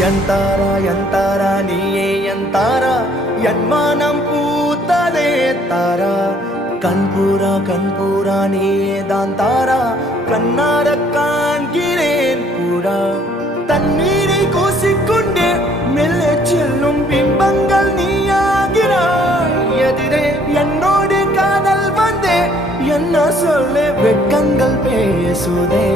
என் தாரா நீயே என் தாரா என் மானம் பூத்ததே தாரா கண்பூரா நீயே தான் தாரா கண்ணார காண்கிறேன் பூரா தண்ணீரை கூசிக்கொண்டே மெல்ல செல்லும் பிம்பங்கள் நீயாகிறாய் எதிரே என்னோடு காதல் வந்தே என்ன சொல்ல வெட்கங்கள் பேசுதே